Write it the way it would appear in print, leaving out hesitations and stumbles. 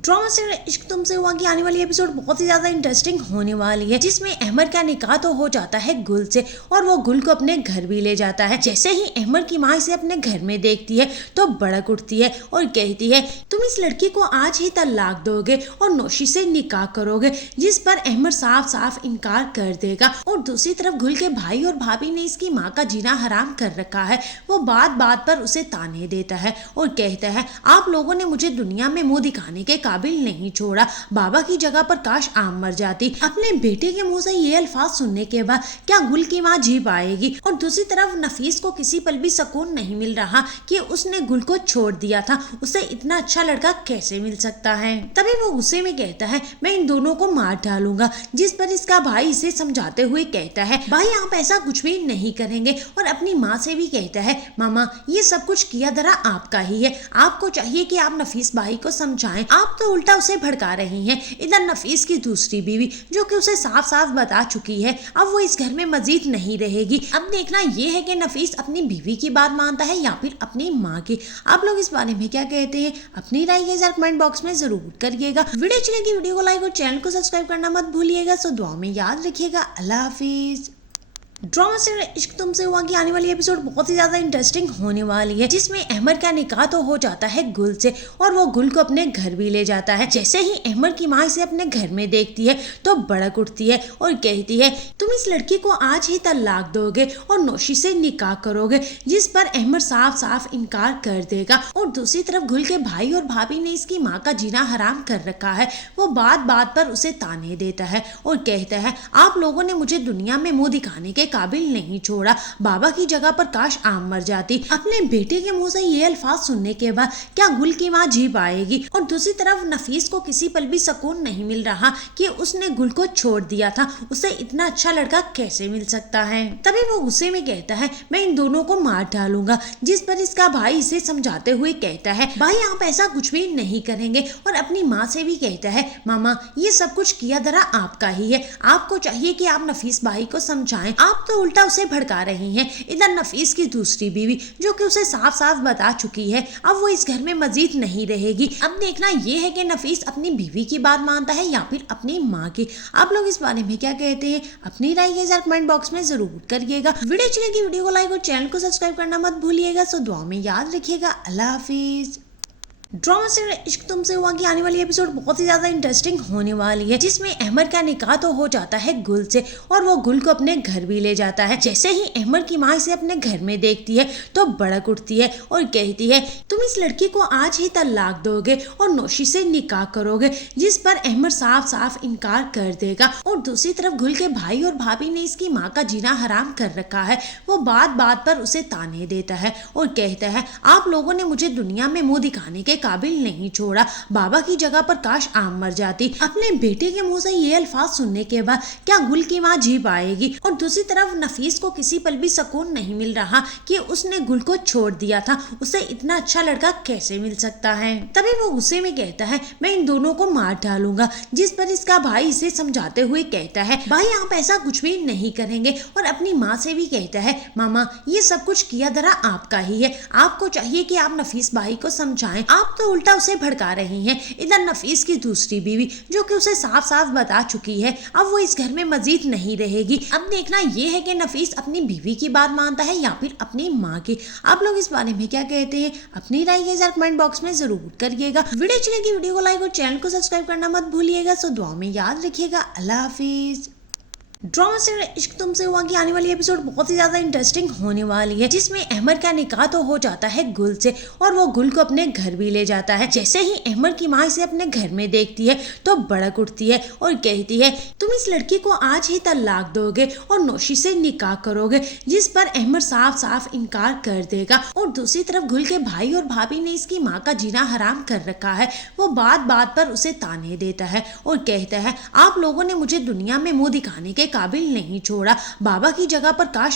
Drama से इश्क तुमसे हुआ की आने वाली एपिसोड बहुत ही ज्यादा इंटरेस्टिंग होने वाली है, जिसमें अहमद का निकाह तो हो जाता है गुल से और वो गुल को अपने घर भी ले जाता है। जैसे ही अहमद की माँ इसे अपने घर में देखती है तो भड़क उठती है और कहती है तुम इस लड़की को आज ही तलाक दोगे और नौशी से निकाह करोगे, जिस पर अहमद साफ साफ इनकार कर देगा। और दूसरी तरफ गुल के भाई और भाभी ने इसकी माँ का जीना हराम कर रखा है। वो बात बात पर उसे ताने देता है और कहता है आप लोगों ने मुझे दुनिया में मुंह दिखाने के काबिल नहीं छोड़ा, बाबा की जगह पर काश आम मर जाती। अपने बेटे के मुंह से ये अल्फाज सुनने के बाद क्या गुल की माँ जी पाएगी। और दूसरी तरफ नफीस को किसी पल भी सुकून नहीं मिल रहा कि उसने गुल को छोड़ दिया था, उसे इतना अच्छा लड़का कैसे मिल सकता है। तभी वो गुस्से में कहता है मैं इन दोनों को मार डालूंगा, जिस पर इसका भाई इसे समझाते हुए कहता है भाई आप ऐसा कुछ भी नहीं करेंगे। और अपनी माँ से भी कहता है मामा ये सब कुछ किया धरा आपका ही है, आपको चाहिए कि आप नफीस भाई को समझाएं, आप तो उल्टा उसे भड़का रही हैं। इधर नफीस की दूसरी बीवी जो कि उसे साफ साफ बता चुकी है अब वो इस घर में मजीद नहीं रहेगी। अब देखना ये है कि नफीस अपनी बीवी की बात मानता है या फिर अपनी माँ की। आप लोग इस बारे में क्या कहते हैं, अपनी राय के कमेंट बॉक्स में जरूर करिएगा। वीडियो अच्छी लगी वीडियो को लाइक और चैनल को सब्सक्राइब करना मत भूलिएगा। सो दुआ में याद रखिएगा। अल्लाह हाफिज। ड्रामा से इश्क तुमसे हुआ की आने वाली एपिसोड बहुत ही ज्यादा इंटरेस्टिंग होने वाली है, जिसमें अहमद का निकाह तो हो जाता है गुल से और वो गुल को अपने घर भी ले जाता है। जैसे ही अहमद की माँ इसे अपने घर में देखती है तो भड़क उठती है और कहती है तुम इस लड़की को आज ही तलाक दोगे और नौशी से निकाह करोगे, जिस पर अहमद साफ साफ इनकार कर देगा। और दूसरी तरफ गुल के भाई और भाभी ने इसकी माँ का जीना हराम कर रखा है। वो बात बात पर उसे ताने देता है और कहता है आप लोगों ने मुझे दुनिया में मुंह दिखाने के काबिल नहीं छोड़ा, बाबा की जगह पर काश आम मर जाती। अपने बेटे के मुंह से ये अल्फाज सुनने के बाद क्या गुल की माँ जी पाएगी। और दूसरी तरफ नफीस को किसी पल भी सुकून नहीं मिल रहा कि उसने गुल को छोड़ दिया था, उसे इतना अच्छा लड़का कैसे मिल सकता है। तभी वो गुस्से में कहता है मैं इन दोनों को मार डालूंगा, जिस पर इसका भाई इसे समझाते हुए कहता है भाई आप ऐसा कुछ भी नहीं करेंगे। और अपनी माँ से भी कहता है मामा ये सब कुछ किया धरा आपका ही है, आपको चाहिए कि आप नफीस भाई को समझाएं, आप तो उल्टा उसे भड़का रही हैं। इधर नफीस की दूसरी बीवी जो कि उसे साफ साफ बता चुकी है अब वो इस घर में मजीद नहीं रहेगी। अब देखना ये है कि नफीस अपनी बीवी की बात मानता है या फिर अपनी माँ की। आप लोग इस बारे में क्या कहते हैं, अपनी राय के कमेंट बॉक्स में जरूर करिएगा। वीडियो अच्छी लगी वीडियो को लाइक और चैनल को सब्सक्राइब करना मत भूलिएगा। सो दुआ में याद रखिएगा। अल्लाह हाफिज। ड्रामा से इश्क तुमसे हुआ की आने वाली एपिसोड बहुत ही ज्यादा इंटरेस्टिंग होने वाली है, जिसमें अहमद का निकाह तो हो जाता है गुल से और वो गुल को अपने घर भी ले जाता है। जैसे ही अहमद की माँ इसे अपने घर में देखती है तो भड़क उठती है और कहती है तुम इस लड़की को आज ही तलाक दोगे और नौशी से निकाह करोगे, जिस पर अहमद साफ साफ इनकार कर देगा। और दूसरी तरफ गुल के भाई और भाभी ने इसकी माँ का जीना हराम कर रखा है। वो बात बात पर उसे ताने देता है और कहता है आप लोगों ने मुझे दुनिया में मुंह दिखाने के काबिल नहीं छोड़ा, बाबा की जगह पर काश आम मर जाती। अपने बेटे के मुंह से ये अल्फाज सुनने के बाद क्या गुल की माँ जी पाएगी। और दूसरी तरफ नफीस को किसी पल भी सुकून नहीं मिल रहा कि उसने गुल को छोड़ दिया था, उसे इतना अच्छा लड़का कैसे मिल सकता है। तभी वो गुस्से में कहता है मैं इन दोनों को मार डालूंगा, जिस पर इसका भाई इसे समझाते हुए कहता है भाई आप ऐसा कुछ भी नहीं करेंगे। और अपनी माँ से भी कहता है मामा ये सब कुछ किया धरा आपका ही है, आपको चाहिए कि आप नफीस भाई को समझाएं, आप तो उल्टा उसे भड़का रही हैं। इधर नफीस की दूसरी बीवी जो कि उसे साफ साफ बता चुकी है अब वो इस घर में मजीद नहीं रहेगी। अब देखना ये है कि नफीस अपनी बीवी की बात मानता है या फिर अपनी माँ की। आप लोग इस बारे में क्या कहते हैं, अपनी राय के कमेंट बॉक्स में जरूर करिएगा। वीडियो अच्छी लगी वीडियो को लाइक और चैनल को सब्सक्राइब करना मत भूलिएगा। सो दुआ में याद रखिएगा। अल्लाह हाफिज। ड्रामा से इश्क तुमसे हुआ की आने वाली एपिसोड बहुत ही ज्यादा इंटरेस्टिंग होने वाली है, जिसमें अहमद का निकाह तो हो जाता है गुल से और वो गुल को अपने घर भी ले जाता है। जैसे ही अहमद की माँ इसे अपने घर में देखती है तो भड़क उठती है और कहती है तुम इस लड़की को आज ही तलाक दोगे और नौशी से निकाह करोगे, जिस पर अहमद साफ साफ इनकार कर देगा। और दूसरी तरफ गुल के भाई और भाभी ने इसकी माँ का जीना हराम कर रखा है। वो बात बात पर उसे ताने देता है और कहता है आप लोगों ने मुझे दुनिया में मुंह दिखाने के काबिल नहीं छोड़ा, बाबा की जगह पर काश